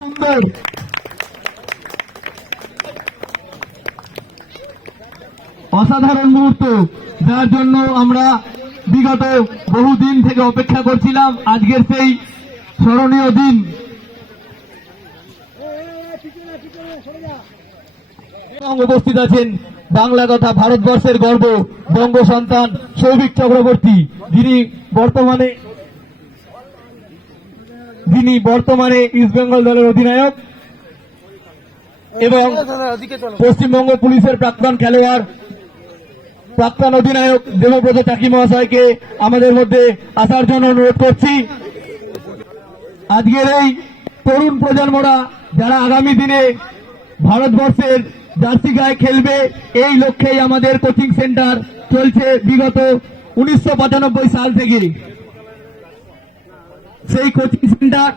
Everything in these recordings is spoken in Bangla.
সুন্দর অসাধারণ মুহূর্ত, যার জন্য আমরা বিগত বহুদিন থেকে অপেক্ষা করছিলাম আজকের সেই স্মরণীয় দিন। উপস্থিত আছেন বাংলা তথা ভারতবর্ষের গর্ব বঙ্গ সন্তান সৌভিক চক্রবর্তী, যিনি বর্তমানে ইস্ট বেঙ্গল দলের অধিনায়ক এবং পশ্চিমবঙ্গ পুলিশের প্রাক্তন খেলোয়াড়, প্রাক্তন অধিনায়ক দেবব্রত চাকি মহাশয়কে আমাদের মধ্যে আসার জন্য অনুরোধ করছি। আজকের এই তরুণ প্রজন্মরা যারা আগামী দিনে ভারতবর্ষের জার্সি গায়ে খেলবে, এই লক্ষ্যেই আমাদের কোচিং সেন্টার চলছে বিগত 1995 সাল থেকে। সেই কোচিং সেন্টার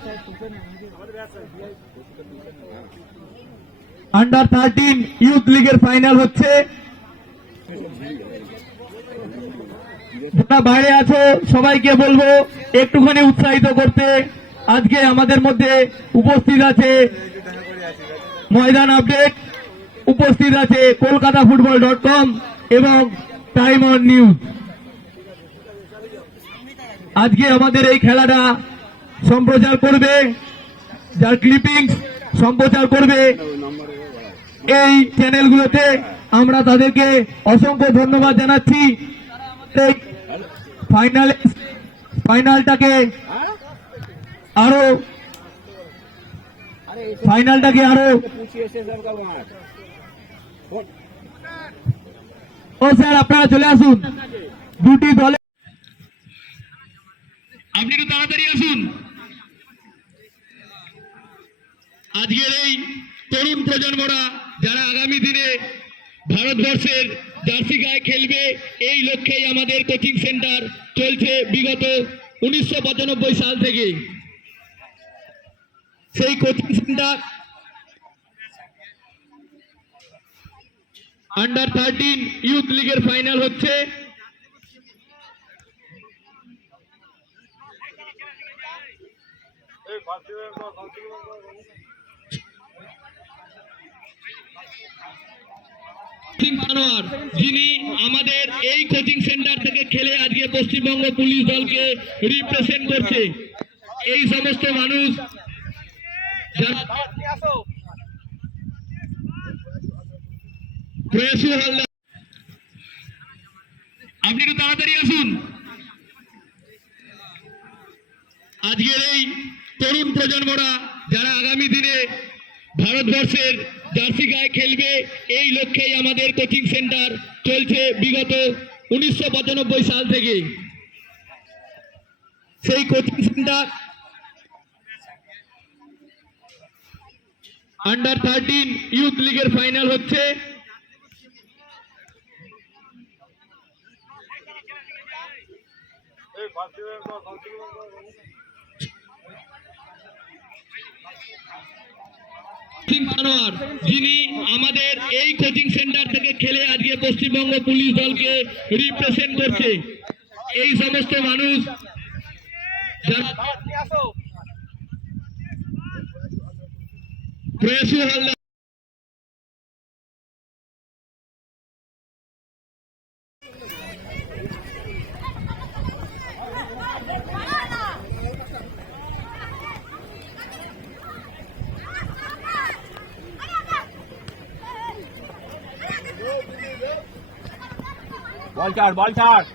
আন্ডার 13 ইউথ লিগের ফাইনাল হচ্ছে। যারা বাইরে আছে সবাইকে বলবো একটুখানি উৎসাহিত করতে। আজকে আমাদের মধ্যে উপস্থিত আছে ময়দান আপডেট, উপস্থিত আছে কলকাতা ফুটবল.com এবং টাইম অন নিউজ। আজকে আমাদের এই খেলাটা সম্প্রচার করবে, যার ক্লিপিংস সম্প্রচার করবে এই চ্যানেলগুলোতে, আমরা তাদেরকে অসংখ্য ধন্যবাদ জানাচ্ছি। ফাইনালটাকে আরো ও স্যার আপনারা চলে আসুন, দুটি দলে আপনি একটু তাড়াতাড়ি আসুন। আজকের এই তরুণ প্রজন্মরা যারা আগামী দিনে ভারতবর্ষের জার্সি গায়ে খেলবে, এই লক্ষ্যেই আমাদের কোচিং সেন্টার চলছে বিগত 1995 সাল থেকে। সেই কোচিং সেন্টার আন্ডার 13 ইউথ লিগের ফাইনাল হচ্ছে। যিনি আমাদের এই কোচিং সেন্টার থেকে খেলে আজকে পশ্চিমবঙ্গ পুলিশ দলকে রিপ্রেজেন্ট করছে। এই সমস্ত মানুষ আপনি একটু তাড়াতাড়ি আসুন। আজকের এই তরুণ প্রজন্মরা যারা আগামী দিনে ভারতবর্ষের জার্সি গায়ে খেলবে, এই লক্ষ্যেই আমাদের কোচিং সেন্টার চলছে বিগত 1995 সাল থেকে। সেই কোচিং সেন্টার আন্ডার 13 ইউথ লিগের ফাইনাল হচ্ছে। যিনি আমাদের এই কোচিং সেন্টার থেকে খেলে আজকে পশ্চিমবঙ্গ পুলিশ দলকে রিপ্রেজেন্ট করছে। এই সমস্ত মানুষ প্রয়াসী হালদার, বল ছাড়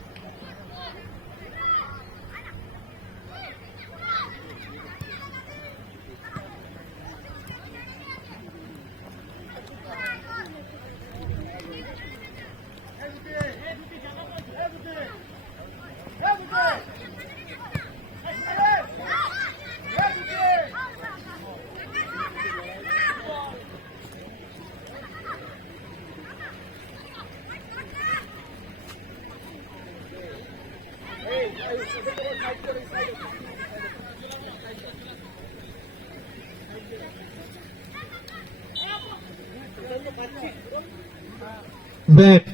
ব্যাট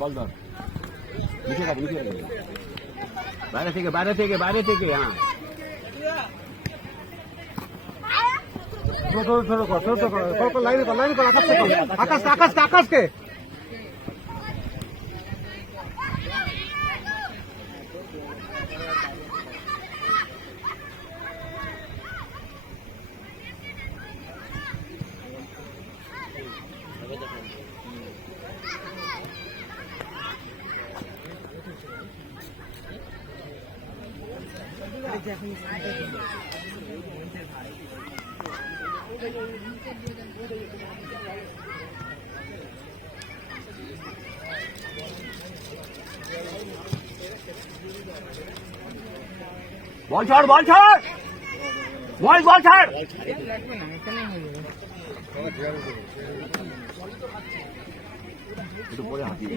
বলদার লিখে রাখো বাইরে থেকে হ্যাঁ ছোট লাইনে কর আকাশকে বল ছাড় একটু পরে হাতিয়ে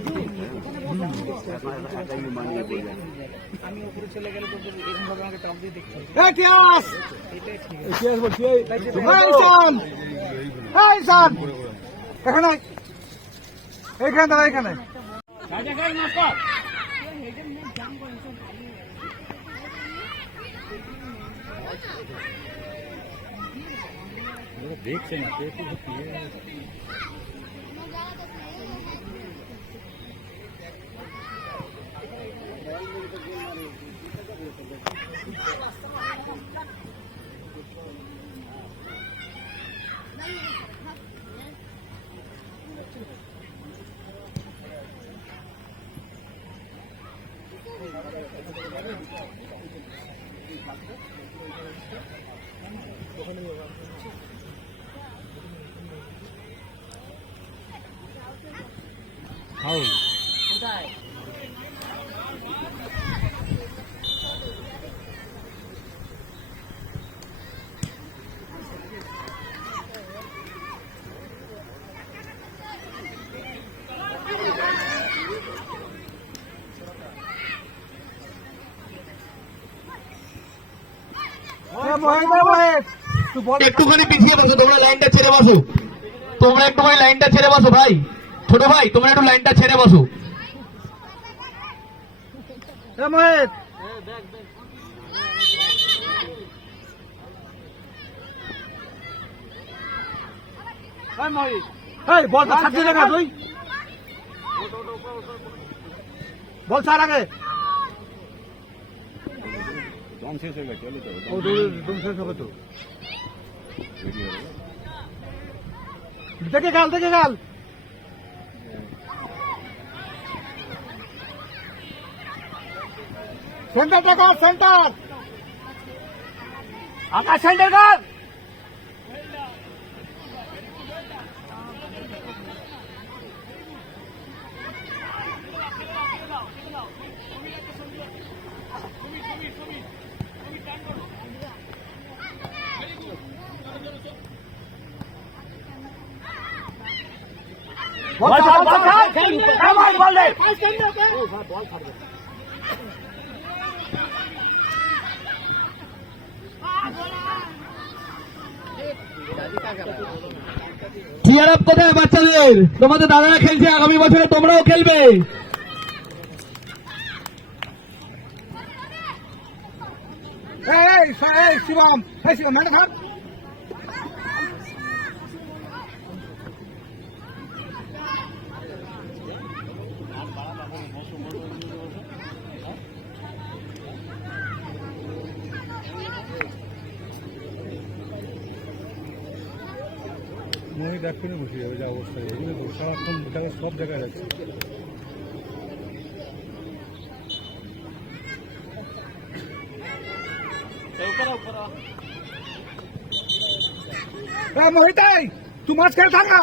আমি উপরে চলে গেলে তো এরকম ভাবে আমাকে টপ দিয়ে দেখছি এখানে দাঁড়া এখানে দেখছে না ফাউল একটুখানি পিছিয়ে বসো, তোমরা লাইনটা ছেড়ে বসো, তোমরা একটুখানি লাইনটা ছেড়ে বসো ভাই, ছোট ভাই তোমরা একটু লাইনটা ছেড়ে বসো। বল ছাড় আগে শেষ হয়ে গেছে শেষ হবে তো দেখে গাল সেন্টারটা কর সেন্টার আকাশ সেন্টার কর বল দে চিয়ার আপ কোথায় বাচ্চাদের? তোমাদের দাদারা খেলছে, আগামী বছরে তোমরাও খেলবে। শিবম ম্যাডাম থাক মই ডাক্তারে বসে যাবে যা অবস্থা, এগুলো তো সারাক্ষণ সব জায়গায় যাচ্ছে। মোহিতাই তুই মাঝখানে থাক না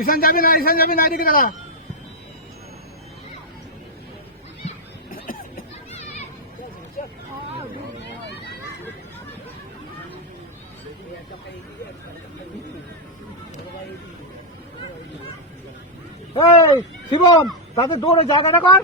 ঈশান যাবি না এদিকে দাঁড়া। এই শিবম, তাদের দৌড়ে জায়গাটা কর।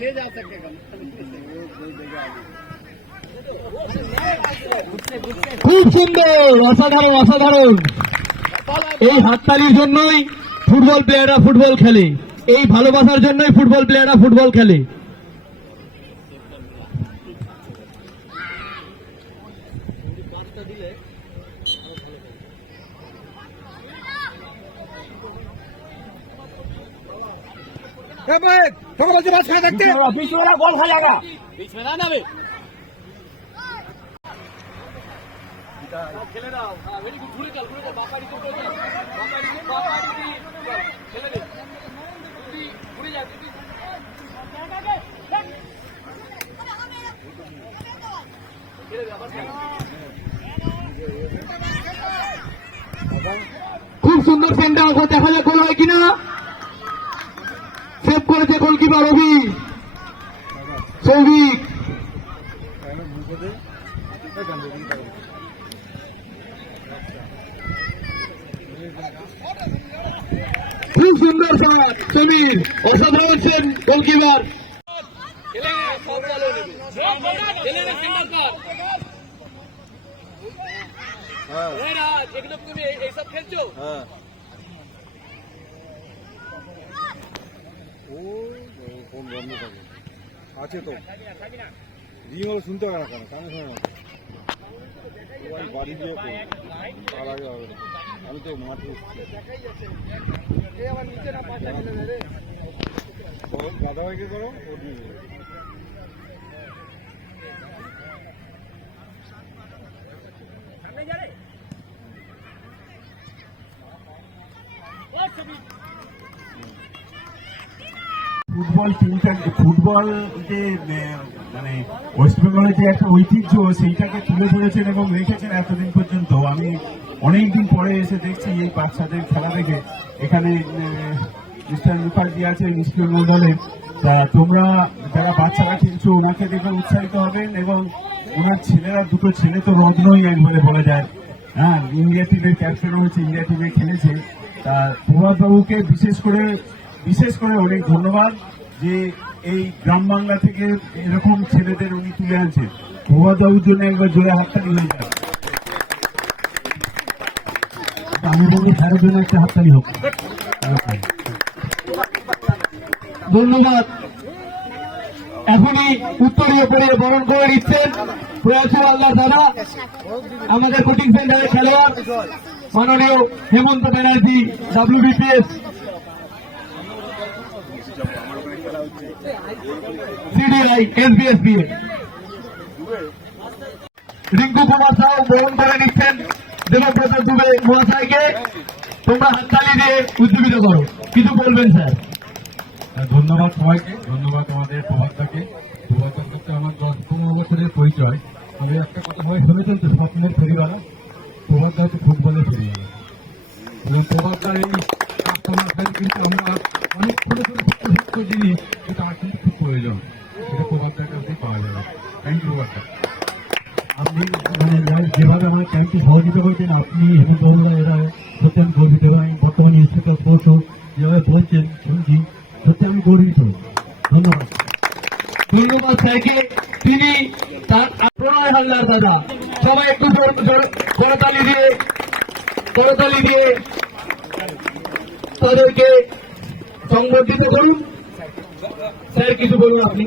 ले जा सकते খুব সুন্দর, অসাধারণ অসাধারণ। এই হাততালির জন্যই ফুটবল প্লেয়াররা ফুটবল খেলে, এই ভালোবাসার জন্যই ফুটবল প্লেয়াররা ফুটবল খেলে। তোমরা বলছি মাঝখানে দেখতে बीच में ना बॉल खा जाएगा, बीच में ना ना बे खेले ना। हां वेरी गुड, घुरे चल बापाड़ी को बापाड़ी खेले दे, घुरे जा খুব সুন্দর সেন্টার, দেখা যাক গোল হয় কিনা। সেভ করেছে গোলকিপার অভি সৌভিক। খুব সুন্দর শট সমীর, অসাধারণ সেভ গোলকিপার। खेलेंगे, बहुत चालू खेलेंगे सेंटर का। हां এরা এগুলো তুমি এই সব খেলছো? হ্যাঁ ও কোন বন্ধ থাকে আছে তো রিং হলে শুনতে হবে না, কেন কেন শোনে না? ওই বাড়ি গিয়ে তার আগে হবে না। আমি তো মাঠে গাদা বাইকে করো ও দিয়ে দেবে। ফুটবল টিমটা, ফুটবল যে মানে ওয়েস্ট বেঙ্গলের যে একটা ঐতিহ্য সেইটাকে তুলে ধরেছেন এবং রেখেছেন এতদিন পর্যন্ত। আমি অনেকদিন পরে এসে দেখছি এই বাচ্চাদের খেলা দেখে। এখানে মিস্টার মুখার্জি আছে ইস্ট বেঙ্গল দলের। তা তোমরা যারা বাচ্চারা খেলছো ওনাকে দেখে উৎসাহিত হবেন, এবং ওনার ছেলেরা, দুটো ছেলে তো রত্নই একবারে বলা যায়। হ্যাঁ, ইন্ডিয়া টিমের ক্যাপ্টেন হয়েছে, ইন্ডিয়া টিমে খেলেছে। তা প্রভাতবাবুকে বিশেষ করে অনেক ধন্যবাদ যে এই গ্রাম বাংলা থেকে এরকম ছেলেদের উনি তুলে আনছেন। প্রভাতবাবুর জন্য একবার জোরে হাততালি হয়ে যায়। আমি বলি স্যারের জন্য একটা হাততালি হোক। ধন্যবাদ। এখনই উত্তরীয় পরে বরণ করে নিচ্ছেন প্রয়াস আল্লাহ দাদা, আমাদের কোচিং সেন্টারের খেলোয়াড় মাননীয় হেমন্ত Banerjee, WBPS CDI SBSBA। Rinku Kumar Sau বরণ করে নিচ্ছেন দেবব্রত দুবে মহাশয়কে। তোমরা হাততালি দিয়ে উজ্জীবিত করো, কিছু বলবেন স্যার? ধন্যবাদ সবাইকে, ধন্যবাদ আমাদের প্রভাতটাকে। প্রভাতটার সাথে আমার 10-15 বছরের পরিচয়। আমি একটা কথা হয় শুনেছেন তো, স্বপ্নের ফেরিওয়ালা। প্রভাতটা হচ্ছে ফুটবলের ফেরিওয়ালা, এবং প্রভাতটার এই কাস্টমার সাইড কিন্তু আমরা অনেক ছোট ছোট ছোট্ট জিনিস যেটা আমার কিন্তু খুব প্রয়োজন, সেটা প্রভাতটার কাছেই পাওয়া যাবে। থ্যাংক ইউ প্রভাতটা। আপনি মানে যেভাবে আমার ক্যাম্পটি সহযোগিতা করছেন, আপনি হেমন্তরা, এরা সত্যি আমি গর্বিত। আমি বর্তমানে ইনস্টিটিউট পড়ছো, যেভাবে বলছেন শুনছি, সত্যি আমি গর্বিত। ধন্যবাদ। ধন্যবাদ স্যারকে। তিনি তার প্রণয় হালদার দাদা, সবাই একটু করতালি দিয়ে তাদেরকে সংবর্ধিত করুন। স্যার কিছু বলুন আপনি।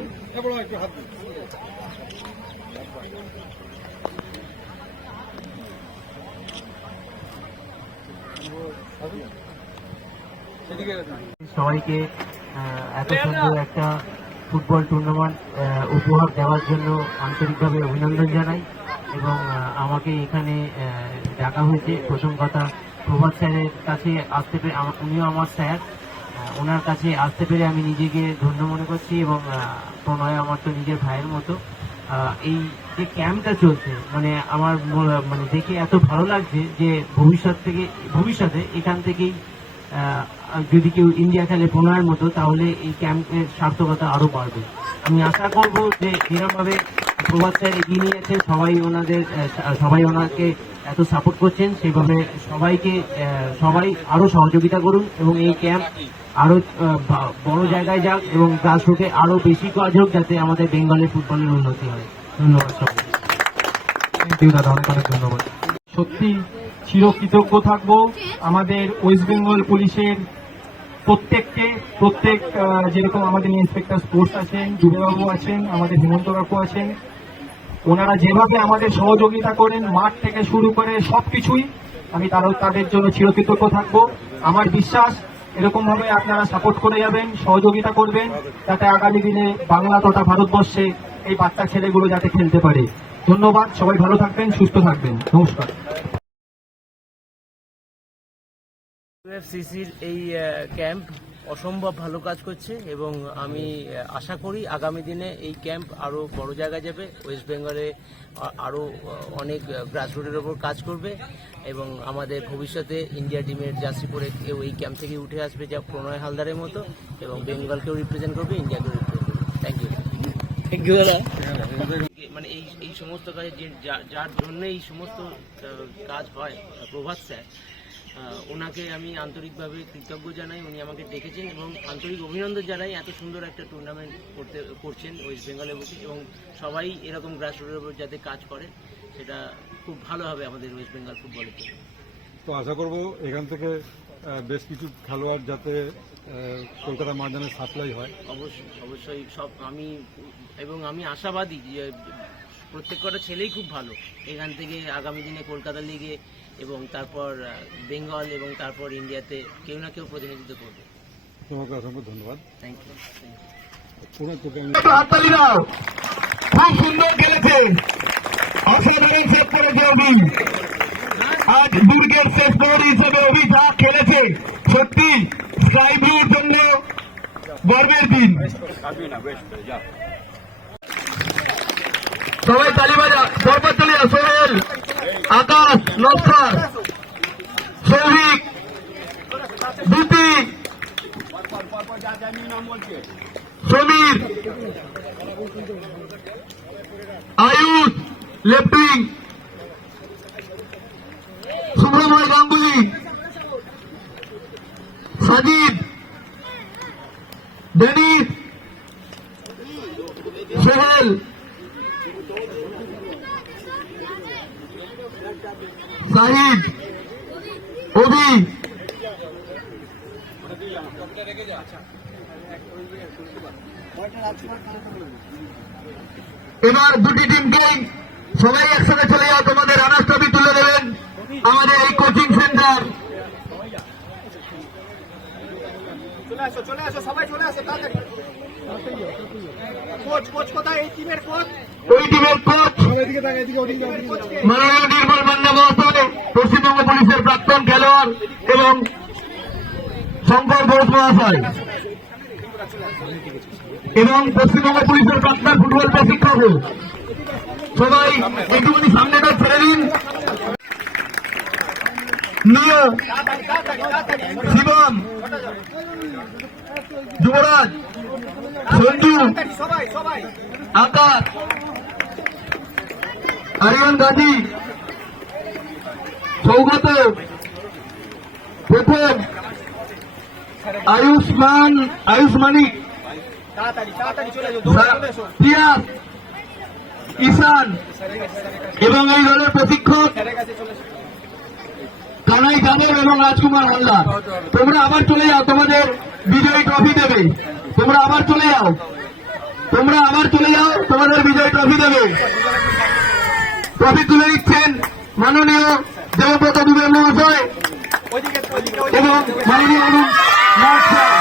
সবাইকে এত সুন্দর একটা ফুটবল টুর্নামেন্ট উপহার দেওয়ার জন্য আন্তরিকভাবে অভিনন্দন জানাই এবং আমাকে এখানে ডাকা হয়েছে। প্রথম কথা, প্রভাত স্যারের কাছে আসতে পেরে, উনিও আমার স্যার, ওনার কাছে আসতে পেরে আমি নিজেকে ধন্য মনে করছি এবং প্রণয় আমার তো নিজের ভাইয়ের মতো। এই যে ক্যাম্পটা চলছে মানে আমার মানে দেখে এত ভালো লাগছে যে ভবিষ্যতে এখান থেকেই যদি কেউ ইন্ডিয়া খেলে প্রণয়ের মতো, তাহলে এই ক্যাম্পের সার্থকতা আরো বাড়বে। আমি আশা করব যে এরকমভাবে প্রভাত স্যার এগিয়ে নিয়ে যাচ্ছেন, সবাই ওনাকে এত সাপোর্ট করছেন, সেভাবে সবাই আরো সহযোগিতা করুন এবং এই ক্যাম্প আরো বড় জায়গায় যাক এবং গ্রাসরুটে আরো বেশি কাজ হোক, যাতে আমাদের বেঙ্গলের ফুটবলের উন্নতি হয়। ধন্যবাদ সবাই। থ্যাংক ইউ দাদা, অনেক অনেক ধন্যবাদ। সত্যি চিরকৃতজ্ঞ থাকবো আমাদের ওয়েস্ট বেঙ্গল পুলিশের প্রত্যেক যেরকম আমাদের ইন্সপেক্টর স্পোর্টস আছেন, দুবেবাবু আছেন, আমাদের হেমন্ত কাকু আছেন, ওনারা যেভাবে আমাদের সহযোগিতা করেন মাঠ থেকে শুরু করে সবকিছুই, আমি তাদের জন্য চিরকৃতজ্ঞ থাকবো। আমার বিশ্বাস এরকম ভাবে আপনারা সাপোর্ট করে যাবেন, সহযোগিতা করবেন, যাতে আগামী দিনে বাংলা তথা ভারতবর্ষে এই বাচ্চা ছেলেগুলো যাতে খেলতে পারে। ধন্যবাদ, সবাই ভালো থাকবেন, সুস্থ থাকবেন, নমস্কার। ইউএফসিসির এই ক্যাম্প অসম্ভব ভালো কাজ করছে এবং আমি আশা করি আগামী দিনে এই ক্যাম্প আরও বড় জায়গায় যাবে, ওয়েস্ট বেঙ্গলে আরও অনেক গ্রাসরুটের ওপর কাজ করবে এবং আমাদের ভবিষ্যতে ইন্ডিয়া টিমের জার্সি পরে কেউ এই ক্যাম্প থেকে উঠে আসবে, যা প্রণয় হালদারের মতো, এবং বেঙ্গলকেও রিপ্রেজেন্ট করবে, ইন্ডিয়াকেও রিপ্রেজেন্ট করবে। থ্যাংক ইউ দাদা। মানে এই সমস্ত কাজে যার জন্য এই সমস্ত কাজ হয়, প্রভাত স্যার, ওনাকে আমি আন্তরিকভাবে কৃতজ্ঞ জানাই। উনি আমাকে ডেকেছেন এবং আন্তরিক অভিনন্দন জানাই। এত সুন্দর একটা টুর্নামেন্ট করছেন ওয়েস্ট বেঙ্গলের বুকে এবং সবাই এরকম গ্রাসরুটের উপর যাতে কাজ করে, সেটা খুব ভালো হবে আমাদের ওয়েস্ট বেঙ্গল ফুটবলের জন্য। তো আশা করব এখান থেকে বেশ কিছু খেলোয়াড় যাতে কলকাতা ময়দানে সাপ্লাই হয়। অবশ্যই সব আমি আশাবাদী যে প্রত্যেক কটা ছেলেই খুব ভালো, এখান থেকে আগামী দিনে কলকাতা লিগে এবং তারপর বেঙ্গল এবং তারপর ইন্ডিয়াতে কেউ না কেউ প্রতিনিধিত্ব করবে। তোমাকে অসংখ্য ধন্যবাদ। Thank you. হাততালি দাও, খুব সুন্দর খেলেছে, অসাধারণ সেভ করেছে অভি। আজ দুর্গের শেষ প্রহরী হিসেবে অভি যা খেলেছে, সত্যি স্কাই ব্লুর জন্য গর্বের দিন। সবাই তালি বাজা, পরপর চলে যাও। Sohel, Akash, Naskar, Souvik, Dyuti, Samir, Ayush, left wing, Shubhromoy Ganguly, Sajid, Dennis, Sohel, Sahid, Abhi, এবার দুটি টিমকেই সবাই একসাথে চলে যাও, তোমাদের রানার্স ট্রফি তুলে দেবেন আমাদের এই কোচিং সেন্টার। চলে আসো সবাই, চলে আসো তাড়াতাড়ি। কোচ কোথায়? এই টিমের কোচ, ওই টিমের কোচ মাননীয় নির্মল মান্না মহাশয়, পশ্চিমবঙ্গ পুলিশের প্রাক্তন খেলোয়াড়, এবং শঙ্কর ঘোষ মহাশয়, এবং পশ্চিমবঙ্গ পুলিশের প্রাক্তন ফুটবল প্রশিক্ষক। সবাই একটুখানি সামনেটা ছেড়ে দিন। নিয়, শিবম, যুবরাজ, সঞ্জু, আকাশ, আরিয়ান গাজী, সৌগত, প্রথম, আয়ুষ মানিক, তিয়াস, ঈশান, এবং এই দলের প্রশিক্ষক কানাই যাদব এবং রাজকুমার হালদার। তোমরা আবার চলে যাও, তোমাদের বিজয়ী ট্রফি দেবে। তোমরা আবার চলে যাও, তোমাদের বিজয়ী ট্রফি দেবে। ট্রফি তুলে দিচ্ছেন মাননীয় দেবব্রত দুবে মহাশয় এবং মাননীয় নমস্কার।